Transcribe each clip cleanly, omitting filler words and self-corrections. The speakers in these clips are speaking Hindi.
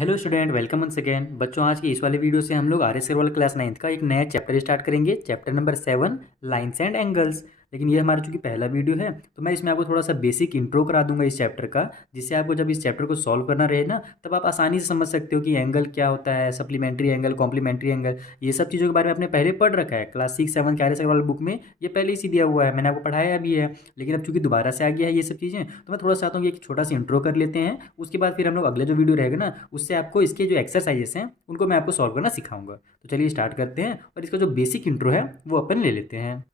Hello student, welcome once again. बच्चों, आज की इस वाले वीडियो से हम लोग आर एस वाला क्लास 9th का एक नया चैप्टर स्टार्ट करेंगे। Chapter number 7, lines and angles. लेकिन ये हमारा चूंकि पहला वीडियो है तो मैं इसमें आपको थोड़ा सा बेसिक इंट्रो करा दूंगा इस चैप्टर का, जिससे आपको जब इस चैप्टर को सॉल्व करना रहे ना, तब आप आसानी से समझ सकते हो कि एंगल क्या होता है, सप्लीमेंट्री एंगल, कॉम्प्लीमेंट्री एंगल। ये सब चीज़ों के बारे में आपने पहले पढ़ रखा है क्लास 6-7 के आर एस वाला बुक में। ये पहले ही से दिया हुआ है, मैंने आपको पढ़ाया भी है। लेकिन अब चूंकि दोबारा से आ गया है ये सब चीज़ें, तो मैं थोड़ा चाहता हूँ कि एक छोटा सा इंट्रो कर लेते हैं। उसके बाद फिर हम लोग अगले जो वीडियो रहेगा ना, उससे आपको इसके जो एक्सरसाइजेस हैं उनको मैं आपको सॉल्व करना सिखाऊंगा। तो चलिए स्टार्ट करते हैं और इसका जो बेसिक इंट्रो है वो अपन ले लेते हैं।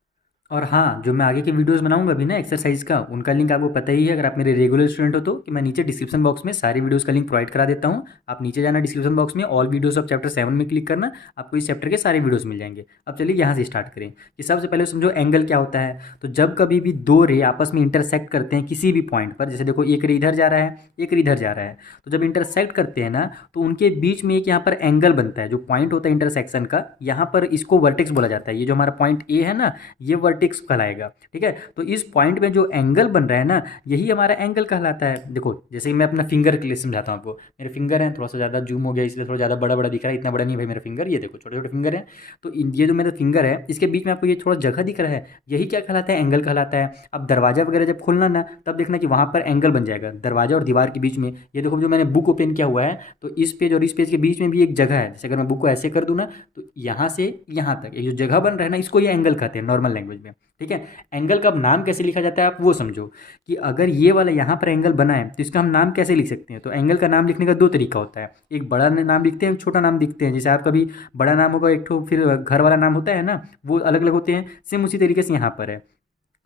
और हाँ, जो मैं आगे के वीडियोस बनाऊंगा अभी ना एक्सरसाइज का, उनका लिंक आपको पता ही है अगर आप मेरे रेगुलर स्टूडेंट हो तो, कि मैं नीचे डिस्क्रिप्शन बॉक्स में सारी वीडियोस का लिंक प्रोवाइड करा देता हूँ। आप नीचे जाना डिस्क्रिप्शन बॉक्स में, ऑल वीडियोस ऑफ चैप्टर 7 में क्लिक करना, आपको इस चैप्टर के सारे वीडियोस मिल जाएंगे। अब चलिए यहाँ से स्टार्ट करें कि सबसे पहले समझो एंगल क्या होता है। तो जब कभी भी दो रे आपस में इंटरसेक्ट करते हैं किसी भी पॉइंट पर, जैसे देखो एक रे इधर जा रहा है, एक रे इधर जा रहा है, तो जब इंटरसेक्ट करते हैं ना, तो उनके बीच में एक यहाँ पर एंगल बनता है। जो पॉइंट होता है इंटरसेक्शन का, यहाँ पर इसको वर्टेक्स बोला जाता है। ये जो हमारा पॉइंट ए है ना, ये वर्टेक्स कहलाएगा। ठीक है, तो इस पॉइंट में जो एंगल बन रहा है ना, यही हमारा एंगल कहलाता है। देखो जैसे कि मैं अपना फिंगर के लिए समझाता हूँ आपको। मेरे फिंगर है, थोड़ा सा ज़्यादा जूम हो गया इसलिए थोड़ा ज़्यादा बड़ा बड़ा दिख रहा है। इतना बड़ा नहीं भाई मेरा फिंगर, ये देखो छोटे छोटे फिंगर है। तो ये जो मेरा फिंगर है, इसके बीच में आपको ये थोड़ा जगह दिख रहा है, यही क्या कहलाता है, एंगल कहलाता है। अब दरवाजा वगैरह जब खोलना ना, तब देखना कि वहाँ पर एंगल बन जाएगा दरवाजा और दीवार के बीच में। ये देखो जो मैंने बुक ओपन किया हुआ है, तो इस पेज और इस पेज के बीच में भी एक जगह है। जैसे अगर मैं बुक को ऐसे कर दूँ ना, तो यहाँ से यहाँ तक ये जो जगह बन रहा है ना, इसको ये एंगल कहते हैं नॉर्मल लैंग्वेज में। ठीक है, एंगल का नाम कैसे लिखा जाता है आप वो समझो, कि अगर ये वाला यहाँ पर एंगल बना है तो इसका हम नाम कैसे लिख सकते हैं। तो एंगल का नाम लिखने का दो तरीका होता है, एक बड़ा नाम लिखते हैं, एक छोटा नाम लिखते हैं। जैसे आप कभी बड़ा नाम होगा एक ठो, फिर घर वाला नाम होता है ना, वो अलग अलग होते हैं। सेम उसी तरीके से यहाँ पर है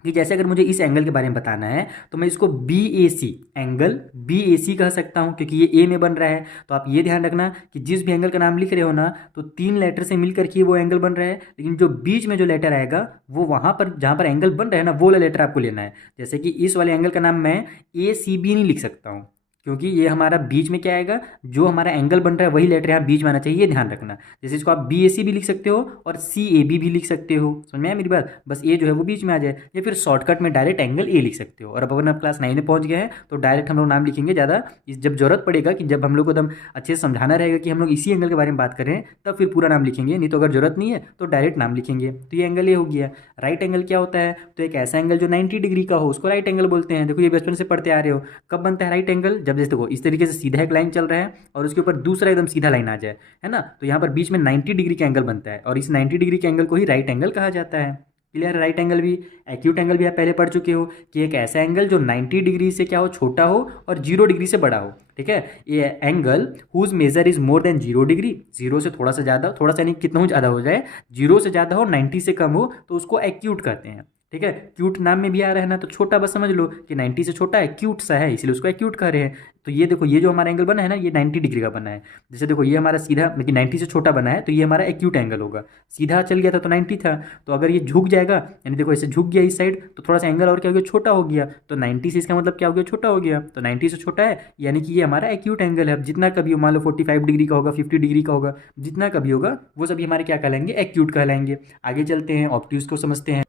कि जैसे अगर मुझे इस एंगल के बारे में बताना है, तो मैं इसको बी ए सी, एंगल बी ए सी कह सकता हूँ, क्योंकि ये ए में बन रहा है। तो आप ये ध्यान रखना कि जिस भी एंगल का नाम लिख रहे हो ना, तो 3 लेटर से मिलकर के वो एंगल बन रहा है, लेकिन जो बीच में जो लेटर आएगा वो वहाँ पर जहाँ पर एंगल बन रहा है ना, वो वाला लेटर आपको लेना है। जैसे कि इस वाले एंगल का नाम मैं ए सी बी नहीं लिख सकता हूँ, क्योंकि ये हमारा बीच में क्या आएगा, जो हमारा एंगल बन रहा है वही लेटर यहाँ बीच में आना चाहिए, ये ध्यान रखना। जैसे इसको आप बी ए सी भी लिख सकते हो और सी ए बी भी लिख सकते हो। समझ में आया मेरी बात, बस ए जो है वो बीच में आ जाए, या फिर शॉर्टकट में डायरेक्ट एंगल ए लिख सकते हो। और अब अपन अब क्लास 9 में पहुंच गए हैं, तो डायरेक्ट हम लोग नाम लिखेंगे ज़्यादा। जब जरूरत पड़ेगा कि जब हम लोग को एकदम अच्छे से समझाना रहेगा कि हम लोग इसी एंगल के बारे में बात कर रहे हैं, तब फिर पूरा नाम लिखेंगे, नहीं तो अगर जरूरत नहीं है तो डायरेक्ट नाम लिखेंगे। तो ये एंगल ए हो गया। राइट एंगल क्या होता है, तो एक ऐसा एंगल जो 90 डिग्री का हो उसको राइट एंगल बोलते हैं। देखो ये बचपन से पढ़ते आ रहे हो। कब बनता है राइट एंगल, जब जैसे देखो इस तरीके से सीधा एक लाइन चल रहा है और उसके ऊपर दूसरा एकदम सीधा लाइन आ जाए, है ना, तो यहाँ पर बीच में 90 डिग्री का एंगल बनता है, और इस 90 डिग्री के एंगल को ही राइट एंगल कहा जाता है। क्लियर। राइट एंगल भी, एक्यूट एंगल भी आप पहले पढ़ चुके हो कि एक ऐसा एंगल जो 90 डिग्री से क्या हो, छोटा हो, और 0 डिग्री से बड़ा हो। ठीक है, ये angle whose measure is more than 0 degree, 0 से थोड़ा सा ज़्यादा, थोड़ा सा नहीं कितना ज़्यादा हो जाए, 0 से ज़्यादा हो, 90 से कम हो, तो उसको एक्यूट कहते हैं। ठीक है, क्यूट नाम में भी आ रहा है ना, तो छोटा बस समझ लो कि 90 से छोटा है, क्यूट सा है, इसलिए उसको एक्यूट कह रहे हैं। तो ये देखो ये जो हमारा एंगल बना है ना, ये 90 डिग्री का बना है। जैसे देखो ये हमारा सीधा, लेकिन 90 से छोटा बना है, तो ये हमारा एक्यूट एंगल होगा। सीधा चल गया था तो 90 था, तो अगर ये झुक जाएगा, यानी देखो ऐसे झुक गया इस साइड, तो थोड़ा सा एंगल और क्या हो गया, छोटा हो गया। तो 90 से इसका मतलब क्या हो गया, छोटा हो गया। तो 90 से छोटा है, यानी कि ये हमारा एक्यूट एंगल है। अब जितना कभी हो, मान लो 45 डिग्री का होगा, 50 डिग्री का होगा, जितना कभी होगा वो सभी हमारे क्या कहलाएंगे, एक्यूट कहलाएंगे। आगे चलते हैं, ऑब्ट्यूज को समझते हैं।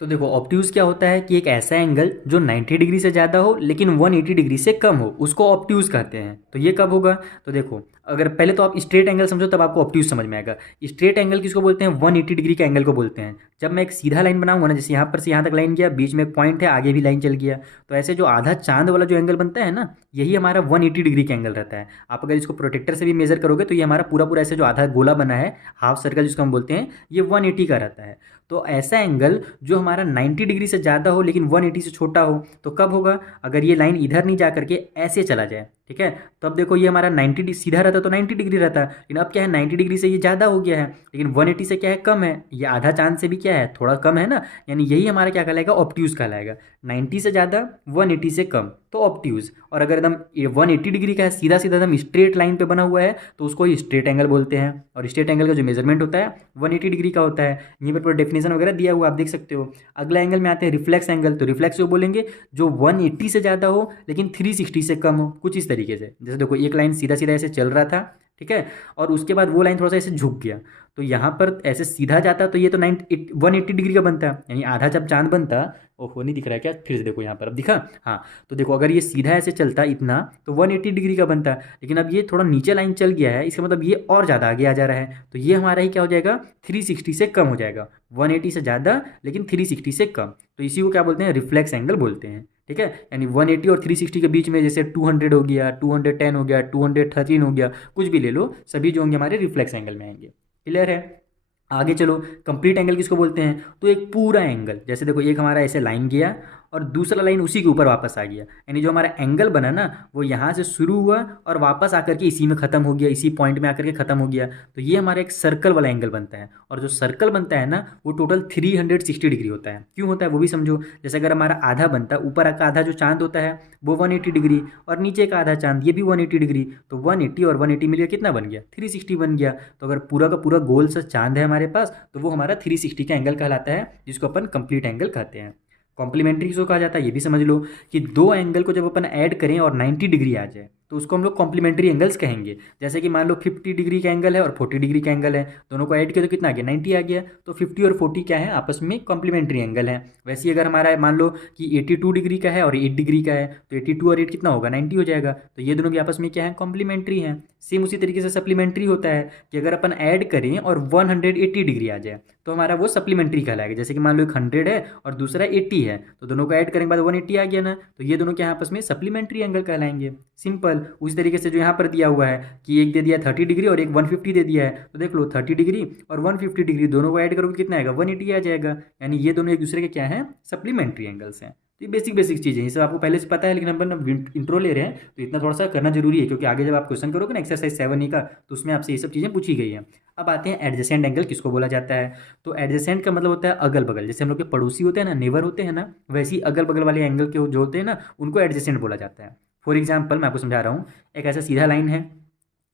तो देखो ऑब्ट्यूज क्या होता है, कि एक ऐसा एंगल जो 90 डिग्री से ज़्यादा हो लेकिन 180 डिग्री से कम हो, उसको ऑब्ट्यूज कहते हैं। तो ये कब होगा, तो देखो अगर पहले तो आप स्ट्रेट एंगल समझो तब आपको ऑब्ट्यूज समझ में आएगा। स्ट्रेट एंगल किसको बोलते हैं, 180 डिग्री के एंगल को बोलते हैं। जब मैं एक सीधा लाइन बनाऊंगा ना, जैसे यहाँ पर से यहाँ तक लाइन गया, बीच में एक पॉइंट है, आगे भी लाइन चल गया, तो ऐसे जो आधा चांद वाला जो एंगल बनता है ना, यही हमारा 180 डिग्री का एंगल रहता है। आप अगर इसको प्रोटेक्टर से भी मेजर करोगे तो ये हमारा पूरा पूरा ऐसे जो आधा गोला बना है, हाफ सर्कल जिसको हम बोलते हैं, ये 180 का रहता है। तो ऐसा एंगल जो हमारा 90 डिग्री से ज़्यादा हो लेकिन 180 से छोटा हो, तो कब होगा, अगर ये लाइन इधर नहीं जा करके ऐसे चला जाए। ठीक है, तो अब देखो ये हमारा 90 डिग्री सीधा रहता तो 90 डिग्री रहता, लेकिन अब क्या है, 90 डिग्री से ये ज़्यादा हो गया है, लेकिन 180 से क्या है, कम है। ये आधा चांद से भी क्या है, थोड़ा कम है ना, यानी यही हमारा क्या कहलाएगा, ऑब्ट्यूज कहलाएगा। 90 से ज़्यादा, 180 से कम, तो ऑब्ट्यूज। और अगर एकदम 180 डिग्री का है, सीधा सीधा एकदम स्ट्रेट लाइन पे बना हुआ है, तो उसको ही स्ट्रेट एंगल बोलते हैं। और स्ट्रेट एंगल का जो मेजरमेंट होता है 180 डिग्री का होता है। यहीं पर पूरा डेफिनेशन वगैरह दिया हुआ आप देख सकते हो। अगला एंगल में आते हैं रिफ्लेक्स एंगल। तो रिफ्लेक्स वो बोलेंगे जो 180 से ज़्यादा हो लेकिन 360 से कम हो, कुछ इस तरीके से। जैसे देखो एक लाइन सीधा सीधा ऐसे चल रहा था, ठीक है, और उसके बाद वो लाइन थोड़ा सा ऐसे झुक गया, तो यहाँ पर ऐसे सीधा जाता तो ये तो 180 डिग्री का बनता, यानी आधा जब चांद बनता ओहो नहीं दिख रहा है क्या, फिर से देखो यहाँ पर, अब दिखा। हाँ, तो देखो अगर ये सीधा ऐसे चलता इतना तो 180 डिग्री का बनता, लेकिन अब ये थोड़ा नीचे लाइन चल गया है, इसका मतलब ये और ज़्यादा आगे आ जा रहा है, तो ये हमारा ही क्या हो जाएगा, 360 से कम हो जाएगा। 180 से ज़्यादा लेकिन 360 से कम, तो इसी को क्या बोलते हैं, रिफ्लेक्स एंगल बोलते हैं। ठीक है, यानी 180 और 360 के बीच में जैसे 200 हो गया, 210 हो गया, 213 हो गया, कुछ भी ले लो, सभी जो होंगे हमारे रिफ्लेक्स एंगल में आएंगे। क्लियर है। आगे चलो, कंप्लीट एंगल किसको बोलते हैं, तो एक पूरा एंगल, जैसे देखो एक हमारा ऐसे लाइन गया और दूसरा लाइन उसी के ऊपर वापस आ गया, यानी जो हमारा एंगल बना ना वो यहाँ से शुरू हुआ और वापस आकर के इसी में ख़त्म हो गया, इसी पॉइंट में आकर के ख़त्म हो गया, तो ये हमारा एक सर्कल वाला एंगल बनता है। और जो सर्कल बनता है ना वो टोटल 360 डिग्री होता है। क्यों होता है वो भी समझो। जैसे अगर हमारा आधा बनता है, ऊपर का आधा जो चांद होता है वो 180 डिग्री, और नीचे का आधा चांद ये भी 180 डिग्री, तो 180 और 180 मिलकर कितना बन गया, 360 बन गया। तो अगर पूरा का पूरा गोल सा चांद है हमारे पास तो वो हमारा 360 का एंगल कहलाता है, जिसको अपन कंप्लीट एंगल कहते हैं। कॉम्प्लीमेंट्री किसको कहा जाता है ये भी समझ लो, कि दो एंगल को जब अपन ऐड करें और 90 डिग्री आ जाए तो उसको हम लोग कॉम्प्लीमेंट्री एंगल्स कहेंगे। जैसे कि मान लो 50 डिग्री का एंगल है और 40 डिग्री का एंगल है, दोनों को ऐड किया तो कितना आ गया, 90 आ गया, तो 50 और 40 क्या है, आपस में कॉम्प्लीमेंट्री एंगल है। वैसे ही अगर हमारा मान लो कि 82 डिग्री का है और 8 डिग्री का है, तो 82 और 8 कितना होगा, 90 हो जाएगा, तो ये दोनों भी आपस में क्या है, कॉम्प्लीमेंट्री हैं। सेम उसी तरीके से सप्लीमेंट्री होता है कि अगर अपन ऐड करें और 180 डिग्री आ जाए तो हमारा वो सप्लीमेंट्री कहलाएगा। जैसे कि मान लो एक 100 है और दूसरा 80 है, तो दोनों को ऐड करने के बाद 180 आ गया ना, तो ये दोनों क्या है, आपस में सप्लीमेंट्री एंगल कहलाएंगे। सिंपल। उसी तरीके से जो यहाँ पर दिया हुआ है कि एक दे दिया 30 डिग्री और एक 150 दे दिया है, तो देख लो 30 डिग्री और 150 डिग्री दोनों को ऐड करोगे कितना आएगा, 180 आ जाएगा। यानी ये दोनों एक दूसरे के क्या है, सप्लीमेंट्री एंगल्स हैं। तो ये बेसिक बेसिक चीज़ें, ये सब आपको पहले से पता है, लेकिन अपन इंट्रो ले रहे हैं तो इतना थोड़ा सा करना जरूरी है, क्योंकि आगे जब आप क्वेश्चन करोगे ना एक्सरसाइज 7 का, तो उसमें आपसे ये सब चीज़ें पूछी गई हैं। अब आते हैं एडजेसेंट एंगल किसको बोला जाता है। तो एडजेसेंट का मतलब होता है अगल बगल, जैसे हम लोग के पड़ोसी होते हैं ना, नेबर होते हैं ना, वैसे ही अगल बगल वाले एंगल के जो होते हैं ना उनको एडजेसेंट बोला जाता है। फॉर एग्जाम्पल मैं आपको समझा रहा हूँ, एक ऐसा सीधा लाइन है,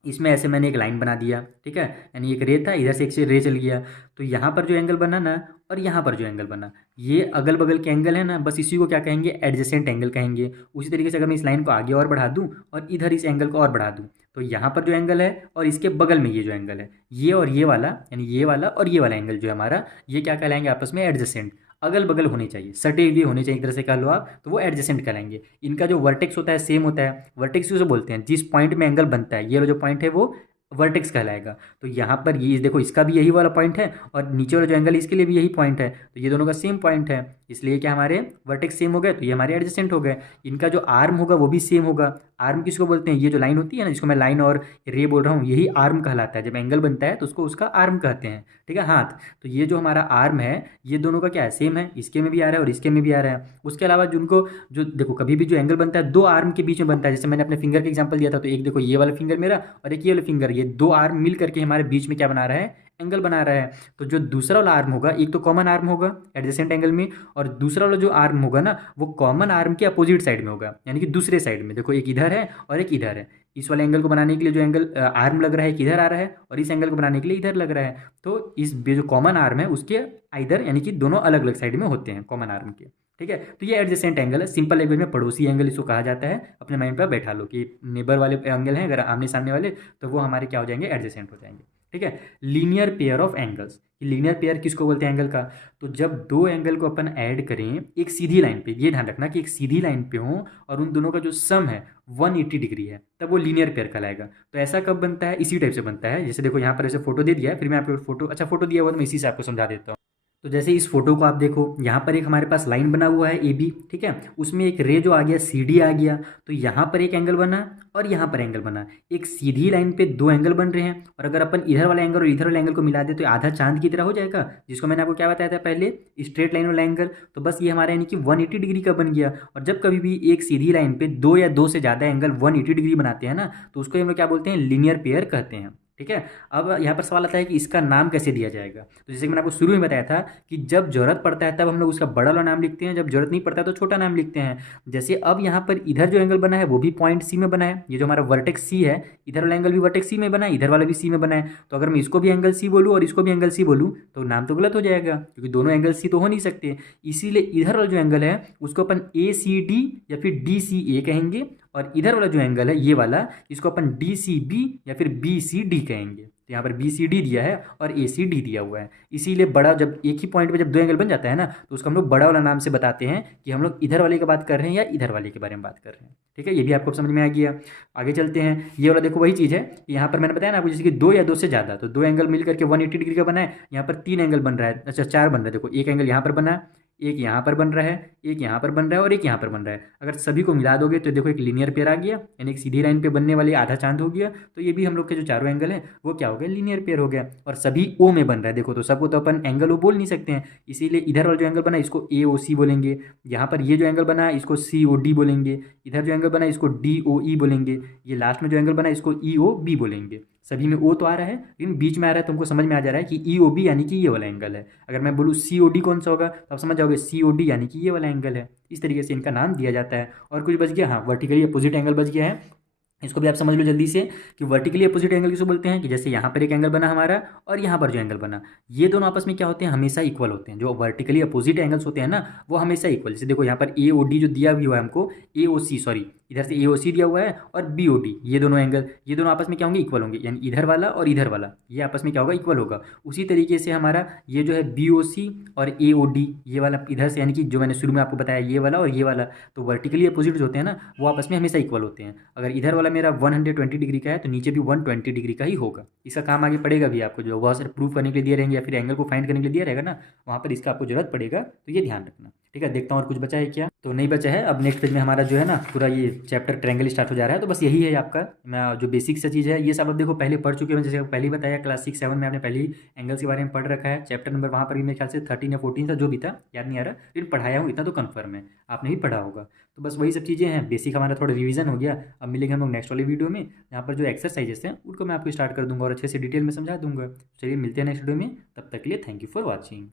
इसमें ऐसे मैंने एक लाइन बना दिया, ठीक है, यानी एक रे था, इधर से एक से रे चल गया, तो यहाँ पर जो एंगल बना ना और यहाँ पर जो एंगल बना, ये अगल बगल के एंगल है ना, बस इसी को क्या कहेंगे, एडजेसेंट एंगल कहेंगे। उसी तरीके से अगर मैं इस लाइन को आगे और बढ़ा दूँ और इधर इस एंगल को और बढ़ा दूँ, तो यहाँ पर जो एंगल है और इसके बगल में ये जो एंगल है, ये और ये वाला, यानी ये वाला और ये वाला एंगल जो है हमारा, ये क्या कहलाएंगे आपस में, एडजेसेंट। अगल बगल होने चाहिए, सटे हुए होने चाहिए, एक तरह से कह लो आप, तो वो एडजेसेंट कहलाएंगे। इनका जो वर्टेक्स होता है सेम होता है। वर्टेक्स उसे बोलते हैं जिस पॉइंट में एंगल बनता है, ये वाला जो पॉइंट है वो वर्टेक्स कहलाएगा। तो यहाँ पर ये देखो इसका भी यही वाला पॉइंट है और नीचे वाला जो एंगल है इसके लिए भी यही पॉइंट है, तो ये दोनों का सेम पॉइंट है, इसलिए क्या हमारे वर्टेक्स सेम हो गए, तो ये हमारे एडजेसेंट हो गए। इनका जो आर्म होगा वो भी सेम होगा। आर्म किसको बोलते हैं, ये जो लाइन होती है ना जिसको मैं लाइन और रे बोल रहा हूँ, यही आर्म कहलाता है। जब एंगल बनता है तो उसको उसका आर्म कहते हैं, ठीक है, हाथ। तो ये जो हमारा आर्म है ये दोनों का क्या है, सेम है, इसके में भी आ रहा है और इसके में भी आ रहा है। उसके अलावा जिनको जो देखो कभी भी जो एंगल बनता है दो आर्म के बीच में बनता है, जैसे मैंने अपने फिंगर का एग्जांपल दिया था, तो एक देखो ये वाला फिंगर मेरा और एक ये वाला फिंगर, ये दो आर्म मिल करके हमारे बीच में क्या बना रहा है, एंगल बना रहा है। तो जो दूसरा वाला आर्म होगा, एक तो कॉमन आर्म होगा एडजेसेंट एंगल में, और दूसरा वाला जो आर्म होगा ना वो कॉमन आर्म के अपोजिट साइड में होगा, यानी कि दूसरे साइड में। देखो एक इधर है और एक इधर है। इस वाले एंगल को बनाने के लिए जो एंगल आर्म लग रहा है किधर आ रहा है, और इस एंगल को बनाने के लिए इधर लग रहा है। तो इस जो कॉमन आर्म है उसके इधर, यानी कि दोनों अलग अलग साइड में होते हैं कॉमन आर्म के, ठीक है। तो ये एडजेसेंट एंगल है। सिंपल लैंग्वेज में पड़ोसी एंगल इसको कहा जाता है। अपने माइंड पर बैठा लो कि नेबर वाले एंगल हैं अगर आमने सामने वाले, तो वो हमारे क्या हो जाएंगे, एडजेसेंट हो जाएंगे, ठीक है। Linear pair of angles, linear pair किसको बोलते हैं एंगल का, तो जब दो एंगल को अपन ऐड करें एक सीधी लाइन पे, ये ध्यान रखना कि एक सीधी लाइन पे हो और उन दोनों का जो सम है 180 डिग्री है, तब वो लीनियर पेयर कहलाएगा। तो ऐसा कब बनता है, इसी टाइप से बनता है। जैसे देखो यहाँ पर ऐसे फोटो दे दिया है, फिर मैं आपको फोटो, अच्छा फोटो दिया हुआ तो मैं इसी से आपको समझा देता हूँ। तो जैसे इस फोटो को आप देखो, यहाँ पर एक हमारे पास लाइन बना हुआ है ए बी, ठीक है, उसमें एक रे जो आ गया सी डी आ गया, तो यहाँ पर एक एंगल बना और यहाँ पर एंगल बना। एक सीधी लाइन पे दो एंगल बन रहे हैं, और अगर अपन इधर वाला एंगल और इधर वाले एंगल को मिला दे तो आधा चांद की तरह हो जाएगा, जिसको मैंने आपको क्या बताया था पहले, स्ट्रेट लाइन वाला एंगल। तो बस ये हमारा यानी कि 180 डिग्री का बन गया। और जब कभी भी एक सीधी लाइन पे दो या दो से ज़्यादा एंगल 180 डिग्री बनाते हैं ना, तो उसको हम लोग क्या बोलते हैं, लीनियर पेयर कहते हैं, ठीक है। अब यहाँ पर सवाल आता है कि इसका नाम कैसे दिया जाएगा। तो जैसे कि मैंने आपको शुरू में बताया था कि जब जरूरत पड़ता है तब हम लोग उसका बड़ा वाला नाम लिखते हैं, जब जरूरत नहीं पड़ता है तो छोटा नाम लिखते हैं। जैसे अब यहाँ पर इधर जो एंगल बना है वो भी पॉइंट सी में बना है, ये जो हमारा वर्टेक्स सी है, इधर वाला एंगल भी वर्टेक्स सी में बना है, इधर वाला भी सी में बना है। तो अगर मैं इसको भी एंगल सी बोलूँ और इसको भी एंगल सी बोलूँ तो नाम तो गलत हो जाएगा, क्योंकि दोनों एंगल सी तो हो नहीं सकते। इसीलिए इधर वाला जो एंगल है उसको अपन ए सी डी या फिर डी सी ए कहेंगे, और इधर वाला जो एंगल है ये वाला, इसको अपन डी सी बी या फिर बी सी डी कहेंगे। तो यहाँ पर BCD दिया है और ACD दिया हुआ है। इसीलिए बड़ा, जब एक ही पॉइंट पे जब दो एंगल बन जाता है ना, तो उसको हम लोग बड़ा वाला नाम से बताते हैं कि हम लोग इधर वाले की बात कर रहे हैं या इधर वाले के बारे में बात कर रहे हैं। ठीक है, ये भी आपको समझ में आ गया। आगे चलते हैं, ये वाला देखो वही चीज़ है। यहाँ पर मैंने बताया ना आपको, जैसे कि दो या दो से ज़्यादा, तो दो एंगल मिल करके 180 डिग्री का बना है। यहाँ पर तीन एंगल बन रहा है, अच्छा चार बन रहा है। देखो एक एंगल यहाँ पर बना है, एक यहाँ पर बन रहा है, एक यहाँ पर बन रहा है और एक यहाँ पर बन रहा है। अगर सभी को मिला दोगे तो देखो एक लीनियर पेयर आ गया, यानी एक सीधी लाइन पे बनने वाली आधा चांद हो गया। तो ये भी हम लोग के जो चारों एंगल हैं वो क्या हो गया, लीनियर पेयर हो गया। और सभी ओ में बन रहा है। देखो तो सबको तो अपन एंगल ओ बोल नहीं सकते हैं, इसीलिए इधर वाला जो एंगल बना है इसको AOC बोलेंगे। यहाँ पर ये जो एंगल बना है इसको COD बोलेंगे। इधर जो एंगल बना है इसको DOE बोलेंगे। ये लास्ट में जो एंगल बना है इसको EOB बोलेंगे। सभी में ओ तो आ रहा है, लेकिन बीच में आ रहा है, तुमको समझ में आ जा रहा है कि EOB यानी कि ये वाला एंगल है। अगर मैं बोलूँ COD कौन सा होगा तो आप समझ जाओगे COD यानी कि ये वाला एंगल है। इस तरीके से इनका नाम दिया जाता है। और कुछ बच गया, हाँ वर्टिकली अपोजिट एंगल बच गया है। इसको भी आप समझ लो जल्दी से कि वर्टिकली अपोजिट एंगल किसको बोलते हैं, कि जैसे यहाँ पर एक एंगल बना हमारा और यहाँ पर जो एंगल बना, ये दोनों आपस में क्या होते हैं, हमेशा इक्वल होते हैं। जो वर्टिकली अपोजिट एंगल्स होते हैं ना वो हमेशा इक्वल। जैसे देखो यहाँ पर AOD जो दिया भी हुआ है हमको, AOC सॉरी, इधर से AOC दिया हुआ है और BOD, ये दोनों एंगल, ये दोनों आपस में क्या होंगे, इक्वल होंगे। यानी इधर वाला और इधर वाला ये आपस में क्या होगा, इक्वल होगा। उसी तरीके से हमारा ये जो है BOC और AOD, ये वाला इधर से, यानी कि जो मैंने शुरू में आपको बताया ये वाला और ये वाला, तो वर्टिकली अपोजिट जो होते हैं ना वो आपस में हमेशा इक्वल होते हैं। अगर इधर वाला मेरा 120 डिग्री का है तो नीचे भी 120 डिग्री का ही होगा। इसका काम आगे पड़ेगा भी आपको, जो बहुत सारे प्रूफ करने के लिए दिए रहेंगे या फिर एंगल को फाइंड करने के लिए दिया रहेगा ना, वहाँ पर इसका आपको जरूरत पड़ेगा। तो ये ध्यान रखना। ठीक है, देखता हूँ और कुछ बचा है क्या, तो नहीं बचा है। अब नेक्स्ट पेज में हमारा जो है ना पूरा ये चैप्टर ट्रायंगल स्टार्ट हो जा रहा है। तो बस यही है आपका, मैं जो बेसिक सा चीज़ है ये सब अब देखो पहले पढ़ चुके हैं। जैसे पहले ही बताया क्लास 6-7 में आपने पहले ही एंगल्स के बारे में पढ़ रखा है। चैप्टर नंबर वहाँ पर भी मेरे ख्याल से 13 या 14 था, जो भी था याद नहीं आ रहा, लेकिन पढ़ाया हूँ इतना तो कन्फर्म है, आपने भी पढ़ा होगा। तो बस वही सब चीज़ें हैं, बेसिक हमारा थोड़ा रिवीजन हो गया। अब मिलेंगे हम लोग नेक्स्ट वाली वीडियो में, यहाँ पर जो एक्सरसाइजेस हैं उनको मैं आपको स्टार्ट कर दूंगा और अच्छे से डिटेल में समझा दूंगा। चलिए मिलते हैं नेक्स्ट वीडियो में, तब तक के लिए थैंक यू फॉर वॉचिंग।